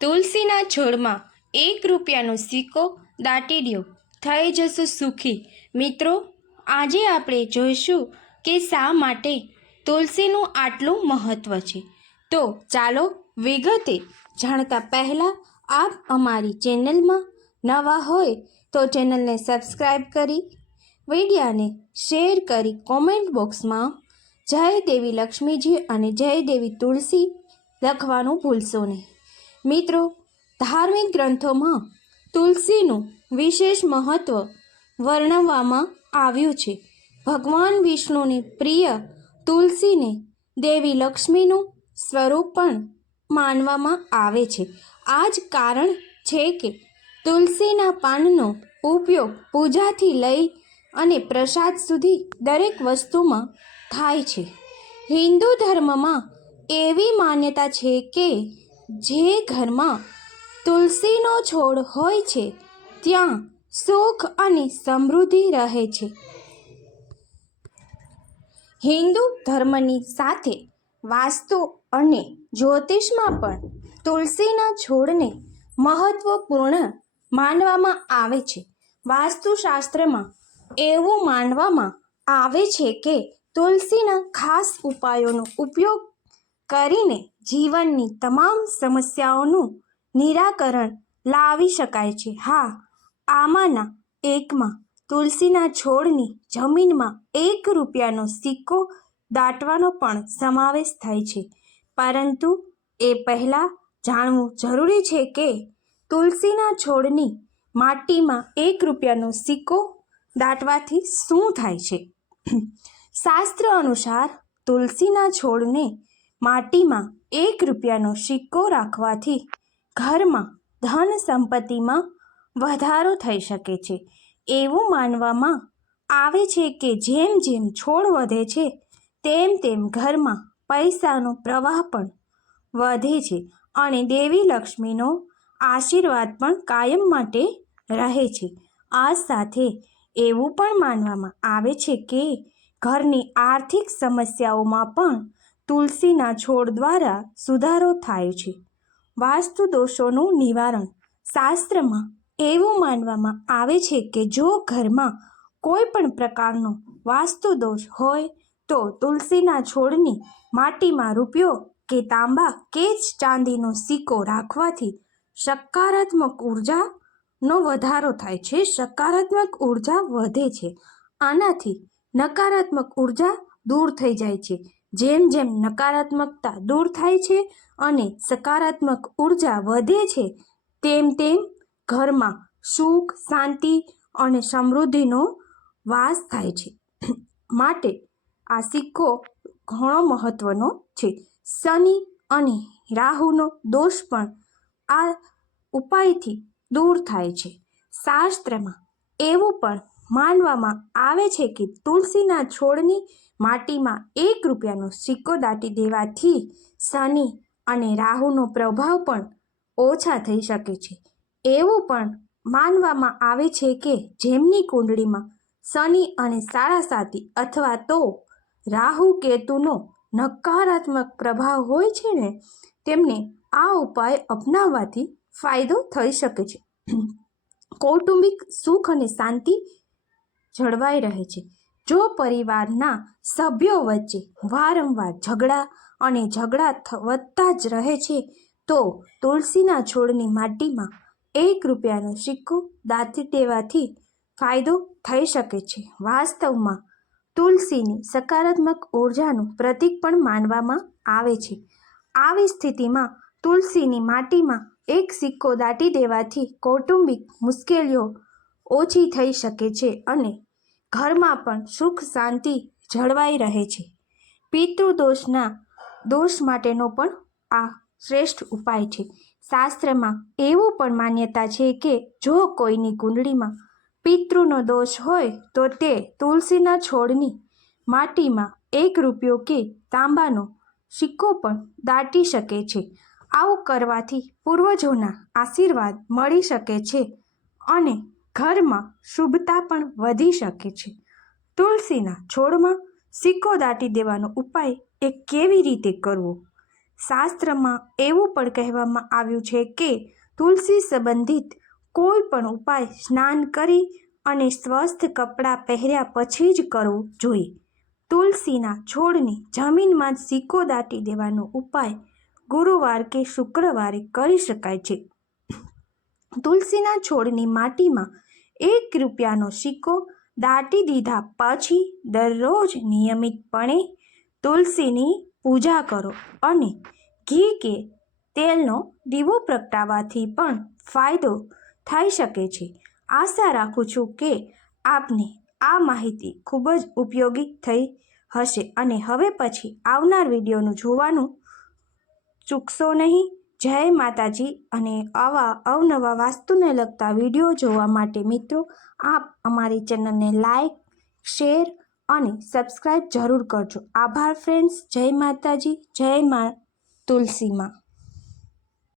તુલસીના છોડમાં 1 રૂપિયાનો સિક્કો દાટી દ્યો, થઈ જશું સુખી. મિત્રો, આજે આપણે જોઈશું કે શા માટે તુલસીનું આટલું મહત્ત્વ છે. તો ચાલો વિગતે જાણતા પહેલાં આપ અમારી ચેનલમાં નવા હોય તો ચેનલને સબસ્ક્રાઈબ કરી, વિડીયાને શેર કરી, કોમેન્ટ બોક્સમાં જય દેવી લક્ષ્મીજી અને જય દેવી તુલસી લખવાનું ભૂલશો નહીં. મિત્રો, ધાર્મિક ગ્રંથોમાં તુલસીનું વિશેષ મહત્ત્વ વર્ણવવામાં આવ્યું છે. ભગવાન વિષ્ણુની પ્રિય તુલસીને દેવી લક્ષ્મીનું સ્વરૂપ પણ માનવામાં આવે છે. આ જ કારણ છે કે તુલસીના પાનનો ઉપયોગ પૂજાથી લઈ અને પ્રસાદ સુધી દરેક વસ્તુમાં થાય છે. હિન્દુ ધર્મમાં એવી માન્યતા છે કે જે ઘરમાં તુલસીનો છોડ હોય છે ત્યાં સુખ અને સમૃદ્ધિ રહે છે. હિન્દુ ધર્મની સાથે વાસ્તુ અને જ્યોતિષમાં પણ તુલસીના છોડને મહત્વપૂર્ણ માનવામાં આવે છે. વાસ્તુશાસ્ત્રમાં એવું માનવામાં આવે છે કે તુલસીના ખાસ ઉપાયોનો ઉપયોગ કરીને જીવનની તમામ સમસ્યાઓનું નિરાકરણ લાવી શકાય છે. હા, આમાંના એકમાં તુલસીના છોડની જમીનમાં 1 રૂપિયાનો સિક્કો દાટવાનો પણ સમાવેશ થાય છે. પરંતુ એ પહેલાં જાણવું જરૂરી છે કે તુલસીના છોડની માટીમાં 1 રૂપિયાનો સિક્કો દાટવાથી શું થાય છે. શાસ્ત્ર અનુસાર તુલસીના છોડને માટીમાં 1 રૂપિયાનો સિક્કો રાખવાથી ઘરમાં ધન સંપત્તિમાં વધારો થઈ શકે છે. એવું માનવામાં આવે છે કે જેમ જેમ છોડ વધે છે તેમ તેમ ઘરમાં પૈસાનો પ્રવાહ પણ વધે છે અને દેવી લક્ષ્મીનો આશીર્વાદ પણ કાયમ માટે રહે છે. આ સાથે એવું પણ માનવામાં આવે છે કે ઘરની આર્થિક સમસ્યાઓમાં પણ તુલસીના છોડ દ્વારા સુધારો થાય છે. વાસ્તુ દોષોનું નિવારણ. શાસ્ત્રમાં એવું માનવામાં આવે છે કે જો ઘરમાં કોઈ પણ પ્રકારનો વાસ્તુ દોષ હોય તો તુલસીના છોડની માટીમાં રૂપિયો કે તાંબા કે ચાંદીનો સિક્કો રાખવાથી સકારાત્મક ઉર્જાનો વધારો થાય છે. સકારાત્મક ઉર્જા વધે છે. આનાથી નકારાત્મક ઉર્જા દૂર થઈ જાય છે. જેમ જેમ નકારાત્મકતા દૂર થાય છે અને સકારાત્મક ઉર્જા વધે છે તેમ તેમ ઘરમાં સુખ, શાંતિ અને સમૃદ્ધિનો વાસ થાય છે. માટે આ સિક્કો ઘણો મહત્વનો છે. શનિ અને રાહુનો દોષ પણ આ ઉપાયથી દૂર થાય છે. શાસ્ત્રમાં એવું પણ માનવામાં આવે છે કે તુલસીના છોડની માટીમાં 1 રૂપિયાનો સિક્કો દાટી દેવાથી શનિ અને રાહુનો પ્રભાવ પણ ઓછા થઈ શકે છે. એવું પણ માનવામાં આવે છે કે જેમની કુંડળીમાં શનિ અને સાડાસાતી અથવા તો રાહુ કેતુનો નકારાત્મક પ્રભાવ હોય છે ને તેમને આ ઉપાય અપનાવવાથી ફાયદો થઈ શકે છે. કૌટુંબિક સુખ અને શાંતિ જળવાઈ રહે છે. જો પરિવારના સભ્યો વચ્ચે વારંવાર ઝઘડા વધતા જ રહે છે તો તુલસીના છોડની માટીમાં 1 રૂપિયાનો સિક્કો દાટી દેવાથી ફાયદો થઈ શકે છે. વાસ્તવમાં તુલસીની સકારાત્મક ઉર્જાનું પ્રતીક પણ માનવામાં આવે છે. આવી સ્થિતિમાં તુલસીની માટીમાં 1 સિક્કો દાટી દેવાથી કૌટુંબિક મુશ્કેલીઓ ઓછી થઈ શકે છે અને ઘરમાં પણ સુખ શાંતિ જળવાઈ રહે છે. પિતૃદોષના દોષ માટેનો પણ આ શ્રેષ્ઠ ઉપાય છે. શાસ્ત્રમાં એવું પણ માન્યતા છે કે જો કોઈની કુંડળીમાં પિતૃનો દોષ હોય તો તે તુલસીના છોડની માટીમાં 1 રૂપિયો કે તાંબાનો સિક્કો પણ દાટી શકે છે. આવું કરવાથી પૂર્વજોના આશીર્વાદ મળી શકે છે અને ઘરમાં શુભતા પણ વધી શકે છે. તુલસીના છોડમાં સિક્કો દાટી દેવાનો ઉપાય એ કેવી રીતે કરવો શાસ્ત્રમાં એવું પણ કહેવામાં આવ્યું છે કે તુલસી સંબંધિત કોઈ પણ ઉપાય સ્નાન કરી અને સ્વસ્થ કપડાં પહેર્યા પછી જ કરવો જોઈએ. તુલસીના છોડને જમીનમાં જ સિક્કો દાટી દેવાનો ઉપાય ગુરુવાર કે શુક્રવારે કરી શકાય છે. તુલસીના છોડની માટીમાં ₹1નો સિક્કો દાટી દીધા પછી દરરોજ નિયમિતપણે તુલસીની પૂજા કરો અને ઘી કે તેલનો દીવો પ્રગટાવવાથી પણ ફાયદો થઈ શકે છે. આશા રાખું છું કે આપને આ માહિતી ખૂબ જ ઉપયોગી થઈ હશે અને હવે પછી આવનાર વિડીયોનું જોવાનું ચૂકશો નહીં. જય માતાજી. અને આવા અવનવા વાસ્તુને લગતા વિડીયો જોવા માટે મિત્રો આપ અમારી ચેનલને લાઈક, શેર અને સબસ્ક્રાઈબ જરૂર કરજો. આભાર ફ્રેન્ડ્સ. જય માતાજી. જય મા તુલસીમાં.